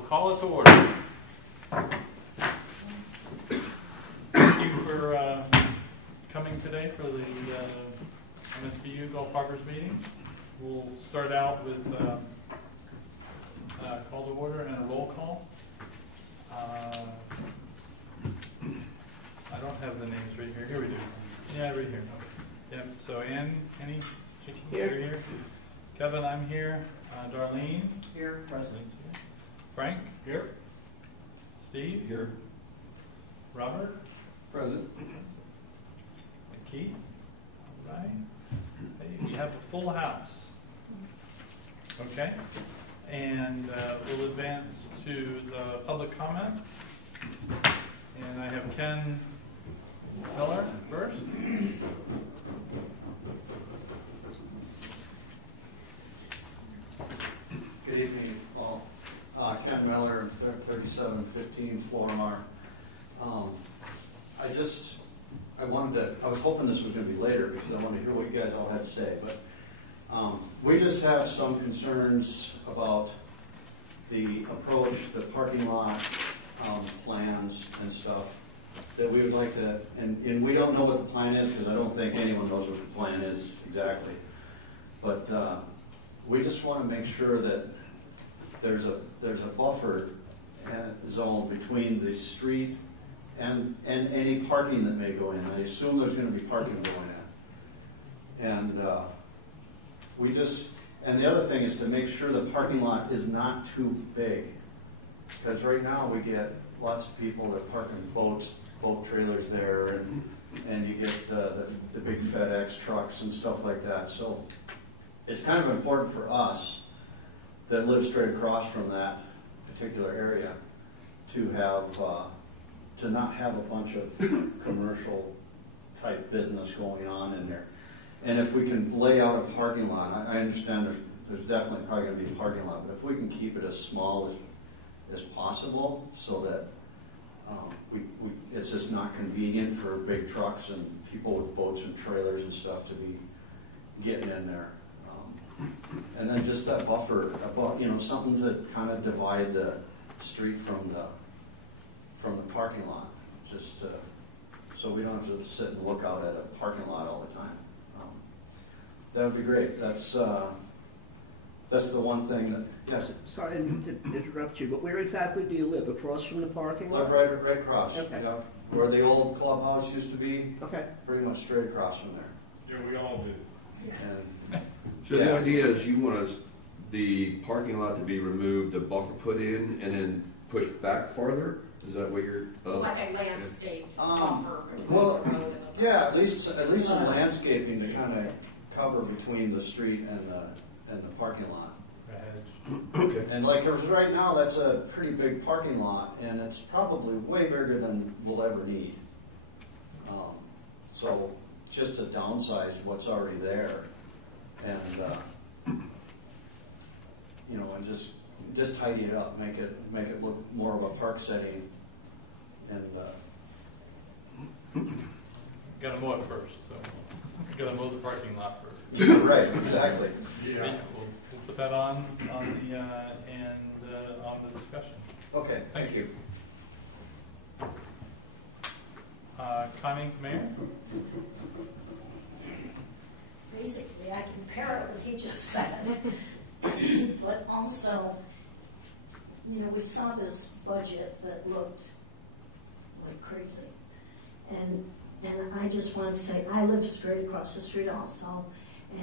We'll call it to order. Thank you for coming today for the MSBU Gulf Harbors meeting. We'll start out with call to order and a roll call. I don't have the names right here. Here we do. Yeah, right here. Yep. So Annie, Chicky, you're here. Kevin, I'm here. Darlene, here. President's here. Frank, here. Steve, Here. Robert, Present. and Keith. All right. Hey, we have a full house. Okay. And we'll advance to the public comment. And I have Ken Miller first. Good evening, all. Ken Miller, 3715 Florimar. I was hoping this was going to be later because I wanted to hear what you guys all had to say, but we just have some concerns about the approach, the parking lot plans and stuff that we would like to, and we don't know what the plan is because I don't think anyone knows what the plan is exactly, but we just want to make sure that there's a buffer zone between the street and any parking that may go in. I assume there's going to be parking going in. And and the other thing is to make sure the parking lot is not too big. Because right now we get lots of people that park in boat trailers there, and you get the big FedEx trucks and stuff like that. So it's kind of important for us that live straight across from that particular area to have to not have a bunch of commercial type business going on in there. And if we can lay out a parking lot, I understand there's definitely probably going to be a parking lot, but if we can keep it as small as possible so that it's just not convenient for big trucks and people with boats and trailers and stuff to be getting in there. And then just that buffer, something to kind of divide the street from the parking lot, just so we don't have to sit and look out at a parking lot all the time. That would be great. That's the one thing that, yes. Sorry to interrupt you, but where exactly do you live? Across from the parking lot? Live right across. Okay. You know, where the old clubhouse used to be. Okay. Pretty much straight across from there. Yeah, we all do. And, So the idea is you want the parking lot to be removed, the buffer put in, and then pushed back farther? Is that what you're... like a landscape buffer. Well, yeah, at least some landscaping to kind of cover between the street and the parking lot. Okay. And like right now, that's a pretty big parking lot, and it's probably way bigger than we'll ever need. So just to downsize what's already there, and and just tidy it up, make it look more of a park setting, and Got to mow it first, so got to mow the parking lot first. right, exactly. Yeah, we'll put that on the on the discussion. Okay, Thank you. Connie, Mayor. Basically, I can parrot what he just said, but also, we saw this budget that looked like crazy, and I just want to say, I live straight across the street also,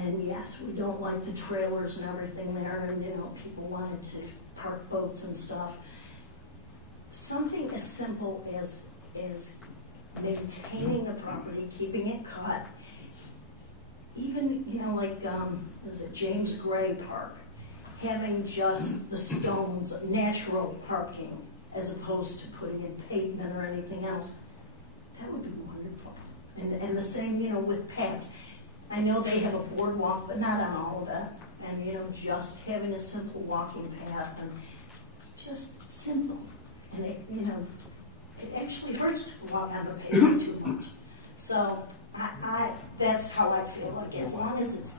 and yes, we don't like the trailers and everything there, and people wanted to park boats and stuff. Something as simple as maintaining the property, keeping it cut. Even, there's a James Gray Park, having just the stones, natural parking, as opposed to putting in pavement or anything else, that would be wonderful. And the same, with paths. I know they have a boardwalk, but not on all of it. And, just having a simple walking path, and just simple. And it actually hurts to walk on the pavement too much. So, that's how I feel. Like as long as it's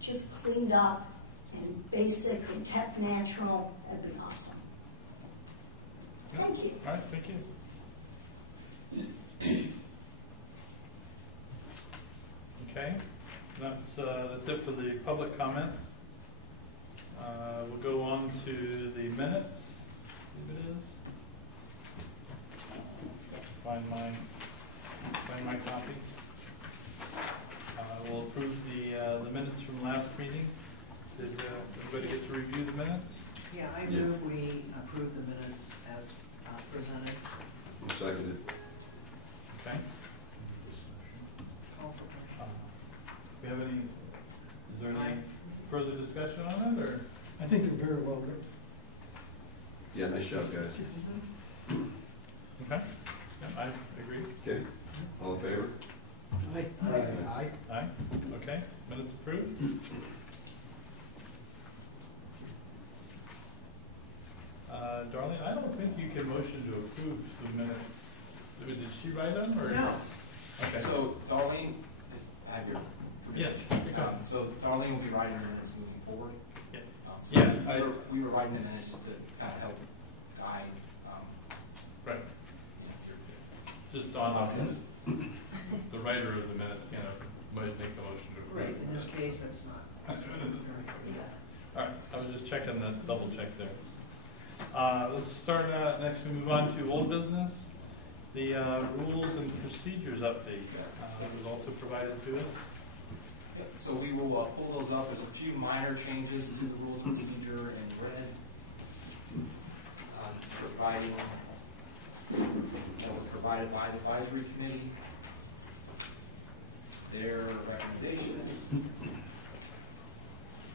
just cleaned up and basic and kept natural, that'd be awesome. public comment. We'll go on to the minutes, I believe it is. Find my copy. We'll approve the minutes from last meeting. Did everybody get to review the minutes? Yeah, I move we approve the minutes as presented. Seconded. Okay. We have any, is there any further discussion on it, or? I think they're very well written. Yeah, nice job, guys. Okay, yeah, I agree. Okay, all in favor? Aye. Aye, okay, minutes approved. Darlene, I don't think you can motion to approve the minutes. Did she write them, or? No. Okay. So Darlene, I have your. Yes. So Darlene will be writing the minutes moving forward. Yeah. So Yeah, we were writing the minutes to kind of help guide. Right. Just on us, as the writer of the minutes, might make the motion to approve. Right, in this case, that's not. All right, I was just checking the double check there. Let's start, next we move on to old business. The rules and procedures update was also provided to us. So we will pull those up. There's a few minor changes to the rules of procedure in red. Providing that was provided by the advisory committee. Their recommendations.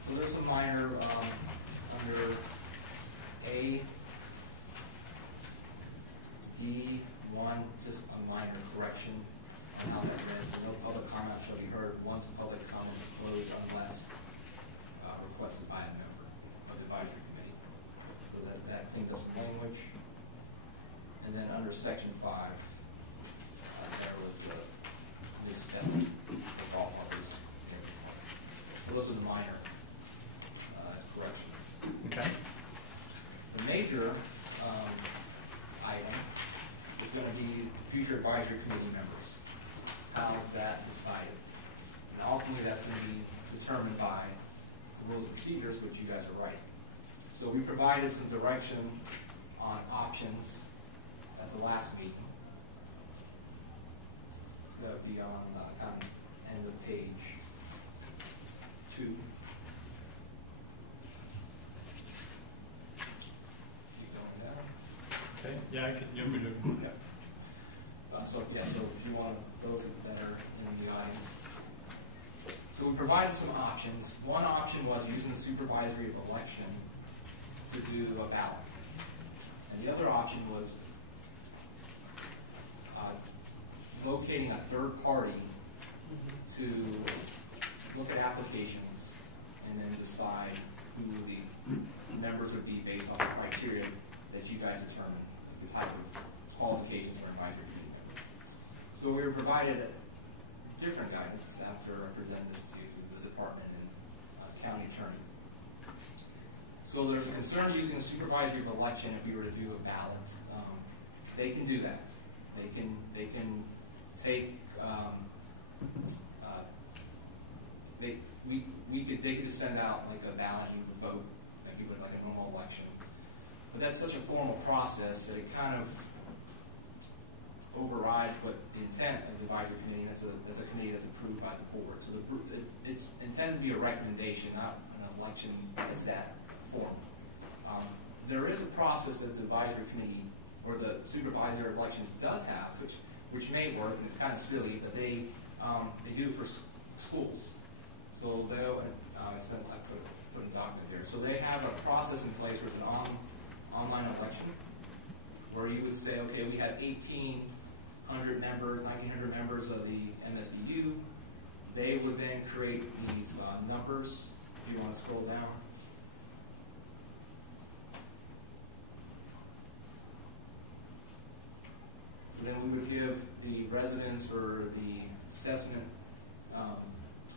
So there's some minor under A, D1, just a minor correction on how that read. So no public comment shall be heard once a public comment is closed unless requested by a member of the advisory committee. So that cleans up some language. And then under section 5, there was a misspelling of all others. So those are the minor corrections. Okay. The major item is going to be future advisory committee members. How is that decided? And ultimately that's going to be determined by the rules and procedures, which you guys are writing. So we provided some direction on options at the last meeting. So that would be on kind of end of page 2. Keep going down. Okay, yeah, I can, yeah, we do. Yeah. So if you want those that are in the audience. So we provided some options. One option was using the supervisory election to do a ballot. And the other option was locating a third party to look at applications and then decide who the members would be based on the criteria that you guys determine, the type of qualifications for advisory committee members. So we were provided different guidance after I presented this to the department and county attorney. So there's a concern using the supervisory election if we were to do a ballot. They can do that. They can take they could just send out like a ballot and you would vote like you would like a normal election. But that's such a formal process that it kind of overrides what the intent of the advisory committee. That's a committee that's approved by the board. So it's intended to be a recommendation, not an election that's that form. There is a process that the advisory committee or the supervisor of elections does have, which may work, and it's kind of silly, but they do it for schools. So they'll, I put a document here. So they have a process in place where it's an online election, where you would say, okay, we have 1,800 members, 1,900 members of the MSBU. They would then create these numbers. If you want to scroll down. So then we would give the residents or the assessment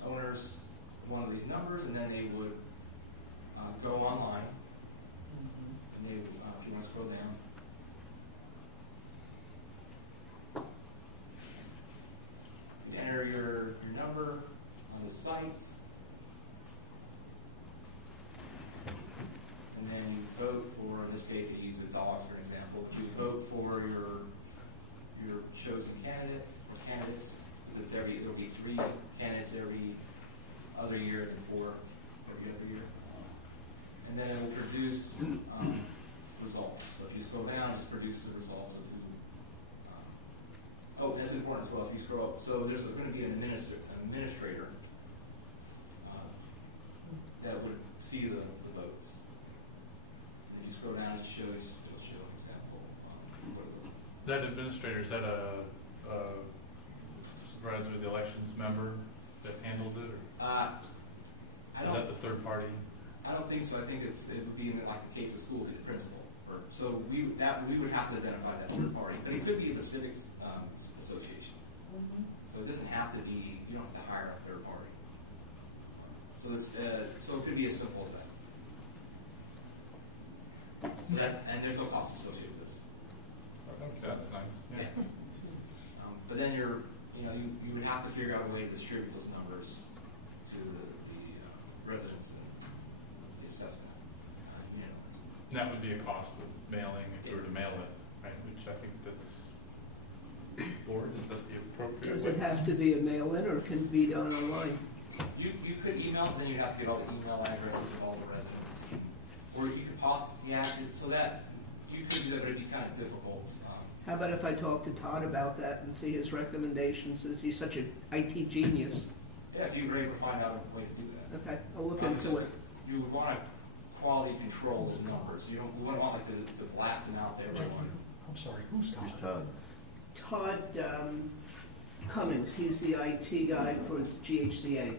owners one of these numbers, and then they would go online. And they, if you want to scroll down. You enter your number on the site, scroll, so there's going to be an administrator that would see the votes. And you scroll down, it shows, it'll show an example. That administrator, is that a supervisor of the elections member that handles it? Or is that the third party? I don't think so. I think it would be like the case of school, the principal. So we would have to identify that third party, but it could be the civics association. So it doesn't have to be. You don't have to hire a third party. So so it could be as simple as that. So and there's no cost associated with this. Okay, that's nice. Yeah. But then you would have to figure out a way to distribute those numbers to the residents and the assessment. And that would be a cost with mailing if you were to mail it, right? Which I think that's board. Is that the appropriate? Does it have to be a mail-in or can it be done online? You could email, but then you have to get all the email addresses of all the residents, or you could possibly so that you could do that, but it'd be kind of difficult. How about if I talk to Todd about that and see his recommendations, since he's such an IT genius? Yeah, if you were able to find out a way to do that. Okay, I'll look into it. You would want to quality control those numbers. We wouldn't want like to blast them out there. I'm sorry, who's Todd? Todd Cummings, he's the IT guy for GHCA.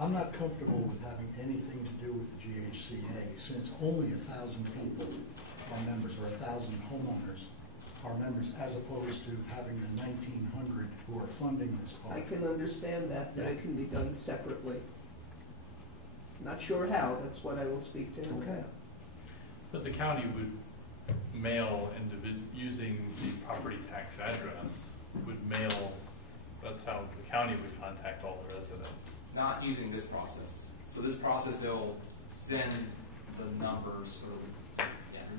I'm not comfortable with having anything to do with the GHCA, since only 1,000 people are members, or 1,000 homeowners are members, as opposed to having the 1,900 who are funding this I park. can understand that, but it can be done separately. Not sure how, that's what I will speak to him Okay. about. But the county would mail using the property tax address, would mail, that's how the county would contact all the residents. Not using this process. So this process, they'll send the numbers, or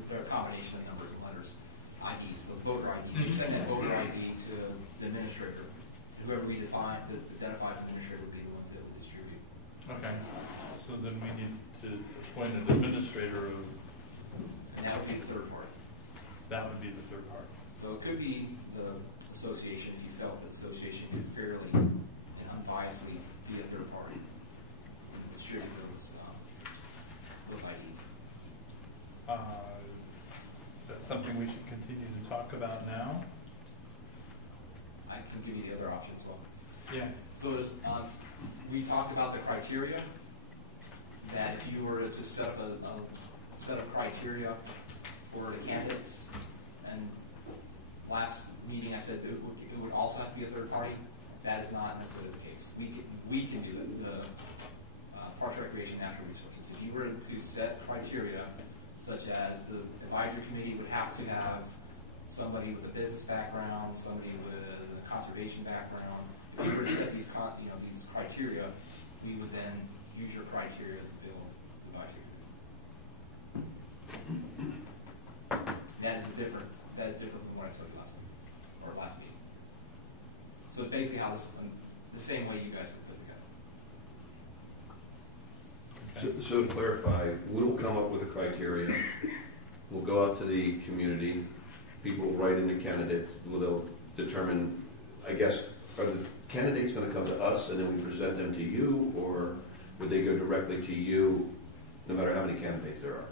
they're a combination of numbers and letters, IDs, the voter ID. You send that voter ID to the administrator. Whoever we define that identifies the administrator would be the ones that will distribute. Okay. So then we need to appoint an administrator of. And that would be the third party. That would be the third party. So it could be the association, if you felt the association could fairly and unbiasedly be a third party and distribute those IDs. Is that something we should continue to talk about now? I can give you the other options as well. Yeah. So there's, we talked about the criteria, that if you were to just set up a set of criteria for the candidates, and last meeting I said it would also have to be a third party. That is not necessarily the case. We can do it, the Parks, Recreation, Natural Resources. If you were to set criteria, such as the advisory committee would have to have somebody with a business background, somebody with a conservation background. If you were to set these these criteria, we would then use your criteria to build the advisory committee. That is different than what I told you last meeting. So it's basically how the same way you guys would put together. So to clarify, we'll come up with a criteria. We'll go out to the community. People will write in the candidates. They'll determine, I guess, are the candidates going to come to us and then we present them to you, or would they go directly to you no matter how many candidates there are?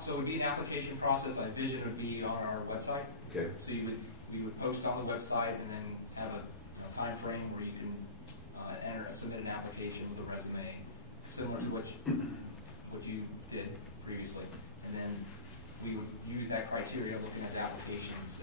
So it would be an application process. I envision it would be on our website. Okay. So we would post on the website and then have a time frame where you can submit an application with a resume similar to what you did previously, and then we would use that criteria looking at the applications